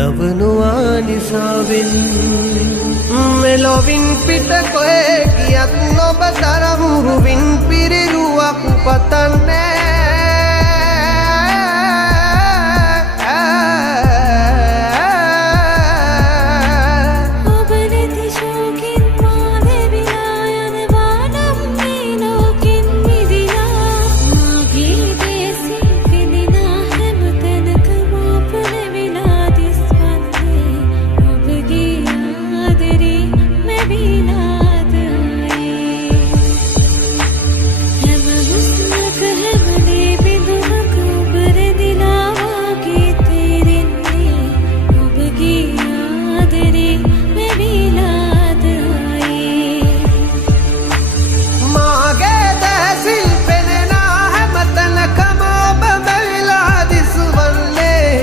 දවනවා නිසාවෙන් මෙලොවින් පිට කොහෙ ගියත් නොබ තරම් රුවින් පිරිරුවක් පතන්නේ